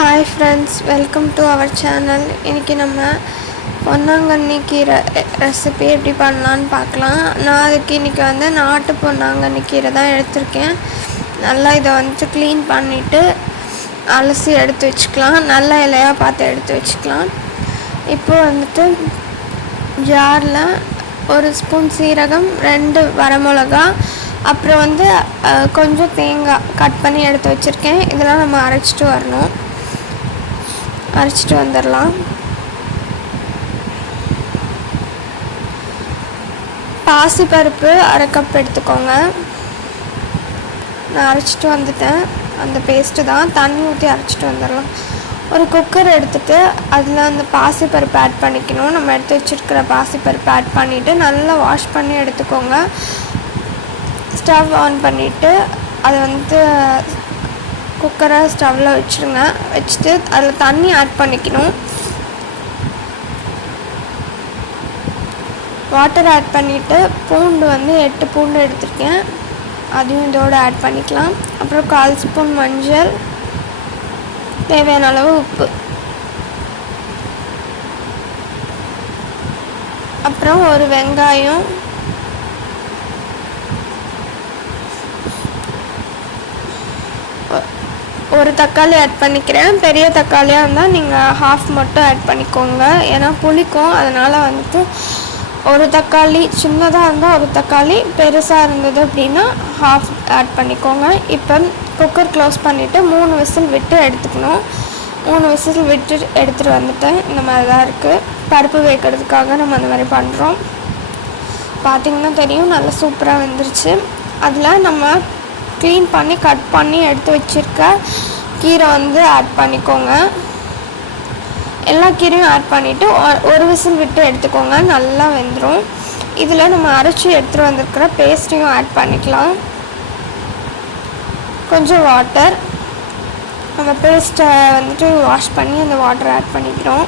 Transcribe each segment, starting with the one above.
Hi friends, welcome to our channel. இன்றைக்கி நம்ம பொன்னாங்கண்ணி கீரை ரெசிபி எப்படி பண்ணலான்னு பார்க்கலாம். நான் அதுக்கு இன்றைக்கி நாட்டு பொன்னாங்கண்ணி கீரை தான் எடுத்திருக்கேன். நல்லா இதை க்ளீன் பண்ணிவிட்டு அலசி எடுத்து வச்சுக்கலாம். நல்ல இலையாக பார்த்து எடுத்து வச்சுக்கலாம். இப்போது ஜாரில் 1 ஸ்பூன் சீரகம், 2 வரமிளகா, அப்புறம் கொஞ்சம் தேங்காய் கட் பண்ணி எடுத்து வச்சுருக்கேன். இதெல்லாம் நம்ம அரைச்சிட்டு வந்துடலாம். பாசிப்பருப்பு 1/2 கப் எடுத்துக்கோங்க. நான் அரைச்சிட்டு வந்துட்டேன். அந்த பேஸ்ட்டு தான், தண்ணி ஊற்றி அரைச்சிட்டு வந்துடலாம். ஒரு குக்கர் எடுத்துகிட்டு அதில் அந்த பாசிப்பருப்பு ஆட் பண்ணிக்கணும். நம்ம எடுத்து வச்சுருக்கிற பாசிப்பருப்பு ஆட் பண்ணிவிட்டு நல்லா வாஷ் பண்ணி எடுத்துக்கோங்க. ஸ்டவ் ஆன் பண்ணிவிட்டு அதை குக்கரை ஸ்டவ்வில் வச்சுருங்க. வச்சுட்டு அதில் தண்ணி ஆட் பண்ணிக்கணும். வாட்டர் ஆட் பண்ணிவிட்டு பூண்டு 8 பூண்டு எடுத்துருக்கேன், அதையும் இதோடு ஆட் பண்ணிக்கலாம். அப்புறம் 1/4 ஸ்பூன் மஞ்சள், தேவையான அளவு உப்பு, அப்புறம் ஒரு வெங்காயம், ஒரு தக்காளி ஆட் பண்ணிக்கிறேன். பெரிய தக்காளியாக இருந்தால் நீங்கள் ½ மட்டும் ஆட் பண்ணிக்கோங்க, ஏன்னா புளிக்கும். அதனால் ஒரு தக்காளி சின்னதாக இருந்தால் ஒரு தக்காளி, பெருசாக இருந்தது அப்படின்னா ½ ஆட் பண்ணிக்கோங்க. இப்போ குக்கர் க்ளோஸ் பண்ணிவிட்டு 3 விசில் விட்டு எடுத்துக்கணும். 3 விசில் விட்டு எடுத்துகிட்டு வந்துட்டேன். இந்த மாதிரி தான் இருக்குது. பருப்பு வேக்கிறதுக்காக நம்ம அந்த மாதிரி பண்ணுறோம். பார்த்திங்கன்னா தெரியும், நல்லா சூப்பராக வெந்துருச்சு. அதில் நம்ம க்ளீன் பண்ணி கட் பண்ணி எடுத்து வச்சுருக்க கீரை ஆட் பண்ணிக்கோங்க. எல்லா கீரையும் ஆட் பண்ணிவிட்டு ஒரு விசில் விட்டு எடுத்துக்கோங்க, நல்லா வெந்துடும். இதில் நம்ம அரைச்சி எடுத்துகிட்டு வந்திருக்கிற பேஸ்ட்டையும் ஆட் பண்ணிக்கலாம். கொஞ்சம் வாட்டர், நம்ம பேஸ்ட்டை வாஷ் பண்ணி அந்த வாட்டரை ஆட் பண்ணிக்கிறோம்.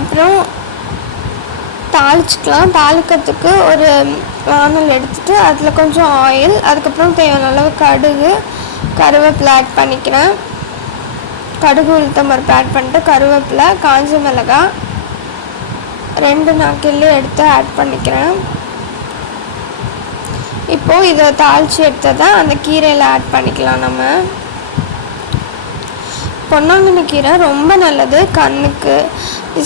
அப்புறம் தாளிச்சிக்கலாம். தாளிக்கிறதுக்கு ஒரு வானல் எடுத்துகிட்டு அதில் கொஞ்சம் ஆயில், அதுக்கப்புறம் தேவையான அளவு கடுகு, கருவேப்பிலை ஆட் பண்ணிக்கிறேன். கடுகு உளுத்தம்பருப்பு ஆட் பண்ணிட்டு கருவேப்பிலை, காஞ்ச மிளகாய் 2 நாக்கிலே எடுத்து ஆட் பண்ணிக்கிறேன். இப்போது இதை தாளித்து எடுத்ததை அந்த கீரையில் ஆட் பண்ணிக்கலாம். நம்ம பொன்னாங்கண்ணி கீரை ரொம்ப நல்லது கண்ணுக்கு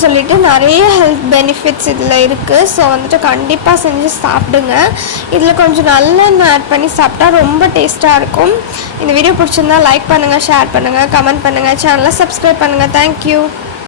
சொல்லிட்டு நிறைய ஹெல்த் பெனிஃபிட்ஸ் இதில் இருக்குது. ஸோ கண்டிப்பாக செஞ்சு சாப்பிடுங்க. இதில் கொஞ்சம் நல்லெண்ணெய் ஆட் பண்ணி சாப்பிட்டா ரொம்ப டேஸ்ட்டாக இருக்கும். இந்த வீடியோ பிடிச்சிருந்தா லைக் பண்ணுங்கள், ஷேர் பண்ணுங்கள், கமெண்ட் பண்ணுங்கள், சேனலை சப்ஸ்கிரைப் பண்ணுங்கள். தேங்க்யூ.